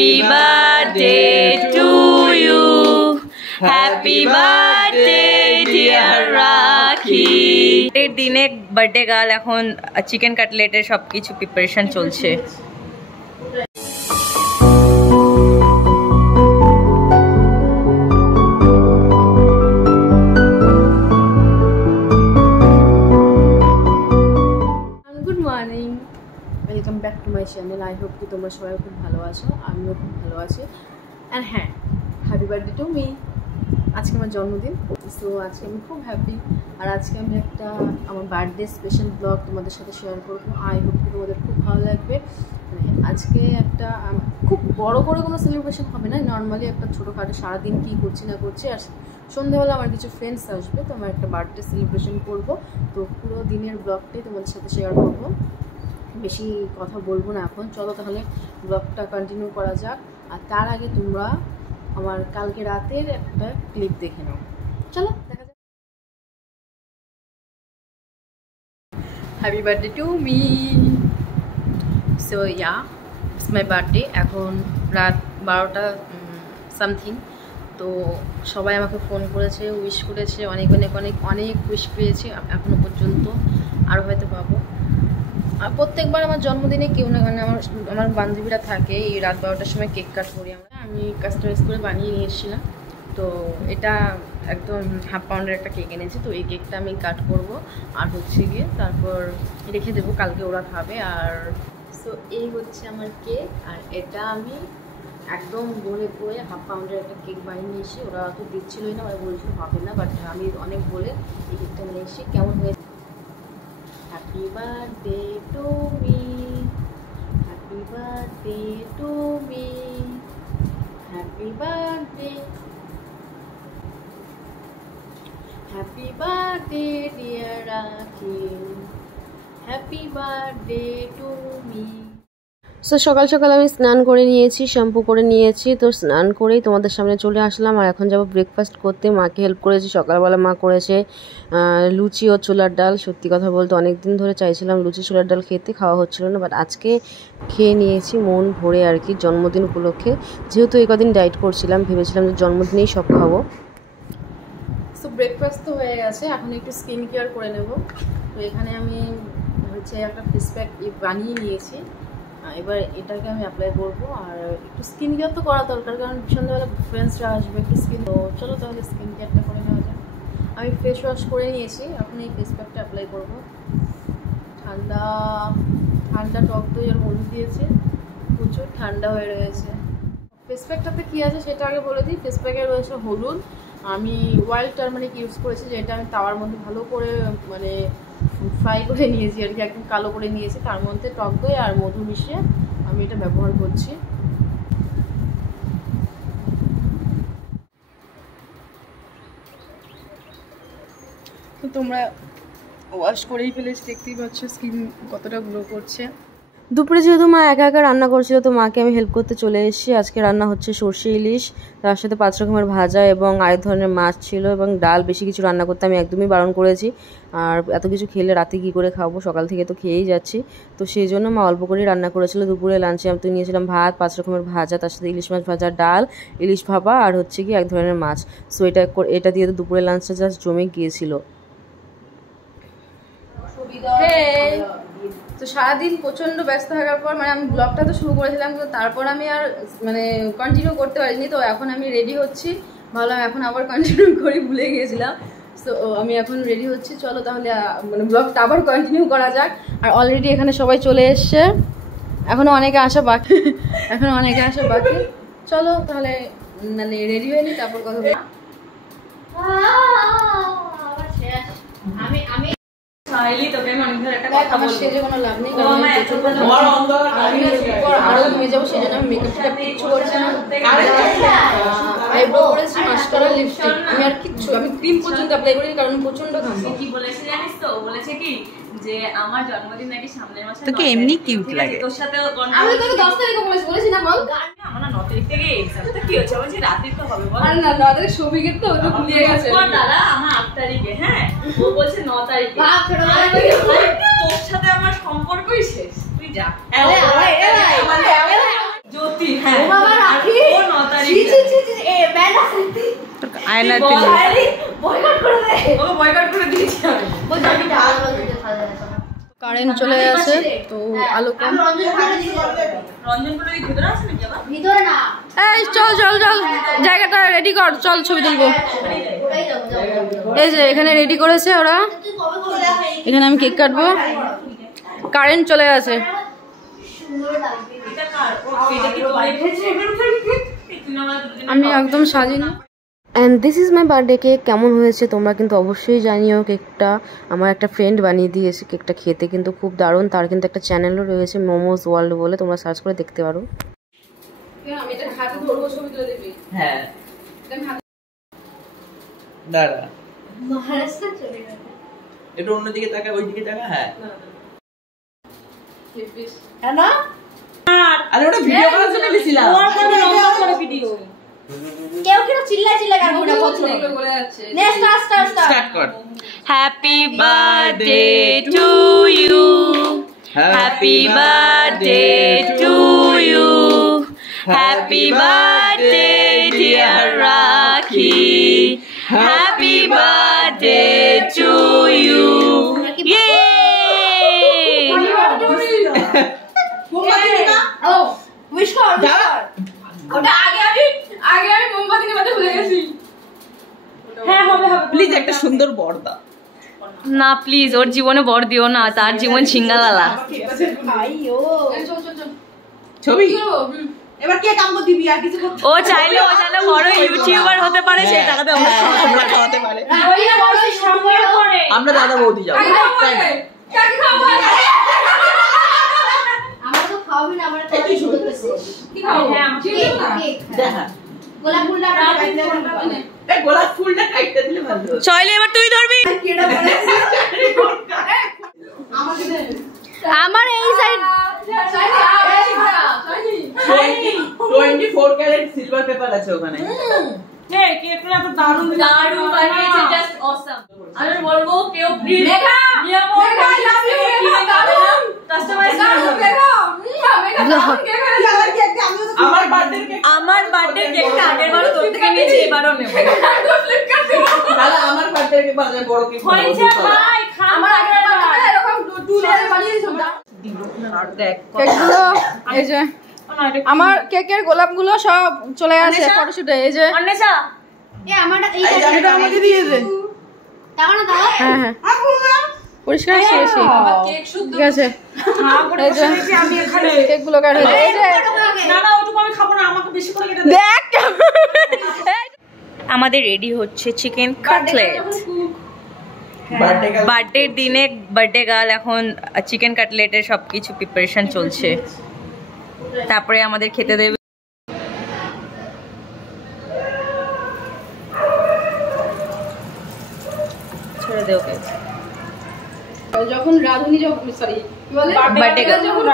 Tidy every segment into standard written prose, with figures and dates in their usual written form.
Happy birthday to you. Happy birthday dear Rakhi. এর দিনে birthday girl এখন chicken কাটলেটের সবকিছু প্রিপারেশন চলছে। Welcome back to my channel. I hope কি তোমরা সবাই খুব ভালো আছো, আমিও খুব ভালো আছি। অ্যান্ড হ্যাঁ, হ্যাপি বার্থডে টু মি। আজকে আমার জন্মদিন, সো আজকে আমি খুব হ্যাপি। আর আজকে আমি একটা আমার বার্থডে স্পেশাল ব্লগ তোমাদের সাথে শেয়ার করবো। আই হোপ কি তোমাদের খুব ভালো লাগবে। আজকে একটা খুব বড় করে কোনো সেলিব্রেশন হবে না, নর্মালি একটা ছোটোখাটো সারাদিন কী করছি না করছি। আর সন্ধ্যাবেলা আমার কিছু ফ্রেন্ডস আসবে, তো আমার একটা বার্থডে সেলিব্রেশন করবো। তো পুরো দিনের ব্লগটাই তোমাদের সাথে শেয়ার করবো। বেশি কথা বলবো না এখন, চলো তাহলে ব্লগটা কন্টিনিউ করা যাক। আর তার আগে তোমরা আমার কালকে রাতের একটা ক্লিপ দেখে নাও, চলো দেখা যাক। Happy birthday to me. So yeah, it's my birthday. এখন রাত 12টা সামথিং। তো সবাই আমাকে ফোন করেছে, উইশ করেছে, অনেক অনেক অনেক অনেক উইশ পেয়েছে এখনও পর্যন্ত, আরও হয়তো পাবো। আর প্রত্যেকবার আমার জন্মদিনে কেউ না, মানে আমার বান্ধবীরা থাকে, এই রাত 12টার সময় কেক কাট করি আমি কাস্টমাইজ করে বানিয়ে নিয়ে এসেছিলাম। তো এটা একদম হাফ পাউন্ডের একটা কেক এনেছি, তো এই কেকটা আমি কাট করব আর হচ্ছে গিয়ে তারপর রেখে দেবো, কালকে ওরা খাবে। আর সো এই হচ্ছে আমার কেক, আর এটা আমি একদম বলে হাফ পাউন্ডের একটা কেক বানিয়ে নিয়ে এসেছি। ওরা তো দিচ্ছিলই না, ওরা বলছিল হবে না, বাট আমি অনেক বলে এই কেকটা নিয়ে এসেছি। কেমন হয়েছে? Happy birthday to me. Happy birthday to me. Happy birthday. Happy birthday dear Rakhi. Happy birthday to me. So সকাল সকাল আমি স্নান করে নিয়েছি, শ্যাম্পু করে নিয়েছি। তো স্নান করেই তোমাদের সামনে চলে আসলাম। আর এখন যাব ব্রেকফাস্ট করতে। মাকে হেল্প করেছি, সকালবেলা মা করেছে লুচি ও ছোলার ডাল। সত্যি কথা বলতে অনেক দিন ধরে চাইছিলাম লুচি ছোলার ডাল খেতে, খাওয়া হচ্ছিল না, বাট আজকে খেয়ে নিয়েছি মন ভরে আর কি, জন্মদিন উপলক্ষে। যেহেতু এই কদিন ডায়েট করছিলাম, ভেবেছিলাম যে জন্মদিনেই সব খাবো। সো ব্রেকফাস্ট তো হয়ে গেছে, এখন একটু স্কিন কেয়ার করে নেব। তো এখানে আমি হচ্ছে একটা ফেস প্যাক বানিয়ে নিয়েছি, এবার এটাকে আমি অ্যাপ্লাই করবো। আর একটু স্কিন কেয়ার তো করা দরকার, কারণ সন্ধ্যাবেলা ফ্রেন্ডসরা আসবে, একটু স্কিন। তো চলো তাহলে স্কিন কেয়ারটা করে নেওয়া যায়। আমি ফেস ওয়াশ করে নিয়েছি, এখন এই ফেস প্যাকটা অ্যাপ্লাই করবো। ঠান্ডা ঠান্ডা টক দই আর হলুদ দিয়েছে, প্রচুর ঠান্ডা হয়ে রয়েছে। ফেস প্যাকটাতে কী আছে সেটা আগে বলে দিই। ফেস প্যাকে রয়েছে হলুদ, আমি ওয়াইল্ড টারমারিক ইউজ করেছি, যেটা আমি তাওয়ার মধ্যে ভালো করে মানে ফ্রাই করে নিয়েছি আর কি, একদম কালো করে নিয়েছি। তার মধ্যে টক দই আর মধু মিশিয়ে আমি এটা ব্যবহার করছি। তো তোমরা ওয়াশ করেই ফেলেছি, দেখতেই পাচ্ছ স্কিন কতটা গ্লো করছে। দুপুরে যেহেতু মা একা একা রান্না করছিল, তো মাকে আমি হেল্প করতে চলে এসেছি। আজকে রান্না হচ্ছে সর্ষে ইলিশ, তার সাথে 5 রকমের ভাজা এবং আরেক ধরনের মাছ ছিল এবং ডাল। বেশি কিছু রান্না করতে আমি একদমই বারণ করেছি, আর এত কিছু খেলে রাতে কী করে খাবো, সকাল থেকে তো খেয়েই যাচ্ছি। তো সেই জন্য মা অল্প করেই রান্না করেছিল। দুপুরে লাঞ্চে আমি তো নিয়েছিলাম ভাত, 5 রকমের ভাজা, তার সাথে ইলিশ মাছ ভাজা, ডাল, ইলিশ ভাপা আর হচ্ছে কি এক ধরনের মাছ। সো এটা দিয়ে তো দুপুরে লাঞ্চটা জাস্ট জমে গিয়েছিল। তো সারাদিন প্রচণ্ড ব্যস্ত থাকার পর, মানে আমি ব্লগটা তো শুরু করেছিলাম, কিন্তু তারপর আমি আর মানে কন্টিনিউ করতে পারিনি। তো এখন আমি রেডি হচ্ছি, ভাবলাম এখন আবার কন্টিনিউ করি, ভুলে গিয়েছিলাম। সো আমি এখন রেডি হচ্ছি, চলো তাহলে মানে ব্লগটা আবার কন্টিনিউ করা যাক। আর অলরেডি এখানে সবাই চলে এসছে, এখনও অনেকে আসা বাকি চলো তাহলে মানে রেডি হয়ে নি, তারপর কথা বলি। তোকে আমি অনেক একটা কথা বলবো, সেজে কোনো লাভ নেই, আরো হয়ে যাবো, সেই জন্য আমি মেকআপটা কিচ্ছু করছি না। আইব্রো করেছি, মাস্কারা, লিপস্টিক, আমি আর কিচ্ছু, আমি ক্রিম পর্যন্ত অ্যাপ্লাই করিনি, কারণ প্রচন্ড ঘামছি। কি বলেছি জানিস তো, বলেছে কি যে আমার জন্মদিন নাকি সামনের মাসে, তোকে এমনি কিউট লাগে, তোর সাথে আমি তোকে 10 তারিখে বলেছি না, বল আমার না 9 তারিখ থেকে এক্সাম, তো কি হচ্ছে বলছি রাতে তো হবে, বল আরে না 9 তারিখ সবিকের তো ওটা ভুলিয়ে গেছে, দাদা আমার 8 তারিখে, হ্যাঁ ও বলছে 9 তারিখে, তোর সাথে আমার সম্পর্কই শেষ, তুই যা। যত আয়না কারেন্ট চলে গেছে তো আলো কম। এই চল চল চল জায়গাটা রেডি কর, চল ছবি তুলবো। এই যে এখানে রেডি করেছে ওরা, এখানে আমি কেক কাটবো। কারেন্ট চলে গেছে। আমি একদম সাজিনি। And this is my birthday cake. কেমন হয়েছে তোমরা কিন্তু অবশ্যই জানিও। কেকটা আমার একটা ফ্রেন্ড বানিয়ে দিয়েছে। কেকটা খেতে কিন্তু খুব দারুণ। তার কিন্তু একটা চ্যানেলও রয়েছে মোমোজ ওয়ার্ল্ড বলে, তোমরা সার্চ করে দেখতে পারো। আমি এটা হাতে ধরবো, ছবি তুলে দিবি। হ্যাঁ দাঁড়া, মহারাষ্ট্র চলে গেল। একটু অন্যদিকে তাকা, ওইদিকে তাকা। হ্যাঁ হ্যাঁ না, আরে ওটা ভিডিও করার জন্য নিছিলাম। ওর কোনো লম্বা করে ভিডিও কেউ কেউ চিল্লা চিল্লা গাবো না, কত এগুলো বলে যাচ্ছে। নে স্টার্ট কর। Happy birthday to you, happy birthday to you, happy birthday dear Rakhi, happy birthday to you. Please একটা সুন্দর বর দাও না প্লিজ, ওর জীবনে বর দিও না, তার জীবন সিঙ্গালালা। ছবি এবার কে কাম করে দিবি? আর কিছু ও চাইলে বড় ইউটিউবার হতে পারে, সেই টাকাতে আমরা খাওয়াতে পারে। আমরা দাদা বৌদি যাবো। আমরা তো খাওয়াবি না, আমরা তো কি খাবো? দেখা গোলাপ ফুলটা কাটতে হবে। এই গোলাপ ফুলটা কাটতে দিলে ভালো হবে। চাইলে এবার তুই ধরবি। আমার এই সাইড 24 ক্যারেট সিলভার পেপার আছে ওখানে। হ্যাঁ কেকটা তো দারুণ দারুণ বানিয়েছে, জাস্ট অসাম। আমি বলবো কেউ প্লিজ আমার বার্থডে কেকটা আগের বারও তোর থেকে নিয়েছি, এবারও নেব। তাহলে আমার বার্থডে কেক বানালে বড় কেক হয়েছে ভাই, আমার আগের বার এরকম টু লেয়ার বানিয়েছি। আর দেখ কেকগুলো, এই যে আমার কেকের গোলাপগুলো সব চলে গেছে ফটোশুটে। এই যে অন্বেষা, এ আমারটা এইটা আমাকে দিয়ে দে। দাও না, দাও। হ্যাঁ হ্যাঁ পরিষ্কার শেষ। কেক শুদ্ধ ঠিক আছে, হ্যাঁ করে বসে আছি আমি এখানে। কেকগুলো কাট হয়ে যায়। এই যে না না ওটুকু আমি খাবো না, আমাকে বেশি করে কেটে দেখ। আমাদের রেডি হচ্ছে চিকেন কাটলেট। বার্থডের দিনে বার্থডে গার্ল এখন চিকেন কাটলেটের সবকিছু প্রিপারেশন চলছে, তারপরে আমাদের খেতে দেবে। ছেড়ে দে ওকে। যখন রাধুনি সরি কি বলে বার্থডে গার্ল যখন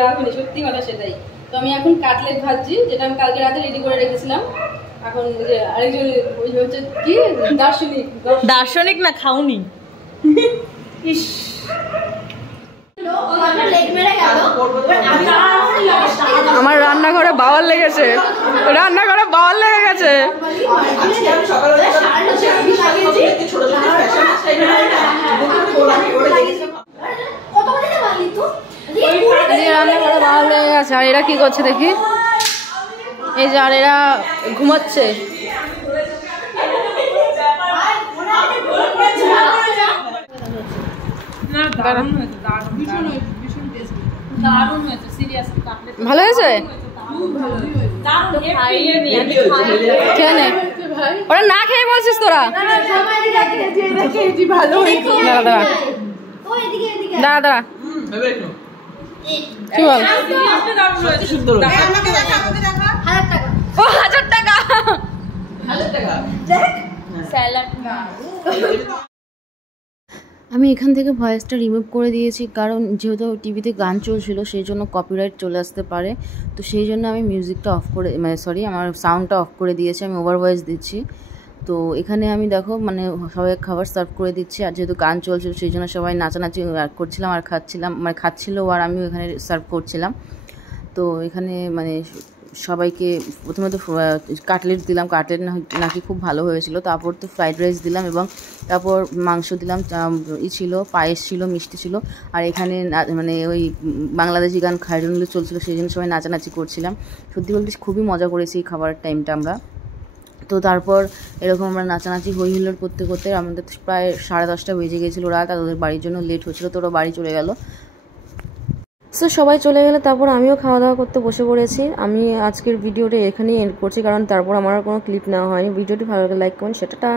রাধুনি, সত্যি কথা সেটাই। তো আমি এখন কাটলেট ভাজছি, যেটা আমি কালকে রাতে রেডি করে রেখেছিলাম। এখন যে আরেকজন ওই হচ্ছে কি দার্শনিক না খাওনি। ইস আমার রান্নাঘরে বাওয়াল লেগেছে, রান্নাঘরে বাওয়াল লেগে গেছে। রান্নাঘরে বাওয়াল লেগে গেছে। আর এরা কি করছে দেখি, এই যে আর এরা ঘুমাচ্ছে। ভালো হয়েছে, খেয়ে নে। ওরা না খেয়ে বলছিস তোরা? দাঁড়া দাঁড়া, কি বল? ও 1000 টাকা। আমি এখান থেকে ভয়েসটা রিমুভ করে দিয়েছি, কারণ যেহেতু টিভিতে গান চলছিল সেই জন্য কপিরাইট চলে আসতে পারে। তো সেই জন্য আমি মিউজিকটা অফ করে, মানে সরি আমার সাউন্ডটা অফ করে দিয়েছি, আমি ওভার ভয়েস দিচ্ছি। তো এখানে আমি দেখো মানে সবাই খাবার সার্ভ করে দিচ্ছি, আর যেহেতু গান চলছিল সেই জন্য সবাই নাচানাচি করছিলাম আর খাচ্ছিলাম, মানে খাচ্ছিলো আর আমিও এখানে সার্ভ করছিলাম। তো এখানে মানে সবাইকে প্রথমে তো কাটলেট দিলাম, কাটলেট নাকি খুব ভালো হয়েছিল। তারপর তো ফ্রাইড রাইস দিলাম এবং তারপর মাংস দিলাম, ছিল পায়েস ছিল, মিষ্টি ছিল। আর এখানে মানে ওই বাংলাদেশি গান খায়রুল্লাহ চলছিল, সেই জন্য সবাই নাচানাচি করছিলাম। সত্যি বলতে খুবই মজা করেছি এই খাবারের টাইমটা আমরা। তো তারপর এরকম আমরা নাচানাচি হই হুল্লোড় করতে করতে আমাদের প্রায় 10:30 বেজে গিয়েছিলো রাত, আর ওদের বাড়ির জন্য লেট হচ্ছিলো, তো ওরা বাড়ি চলে গেল। সো সবাই চলে গেলে তারপর আমিও খাওয়া দাওয়া করতে বসে পড়েছি। আমি আজকের ভিডিওটা এখানেই এন্ড করছি, কারণ তারপর আমার কোনো ক্লিপ নেওয়া হয়নি। ভিডিওটি ভালো লাগে লাইক করুন, সেটা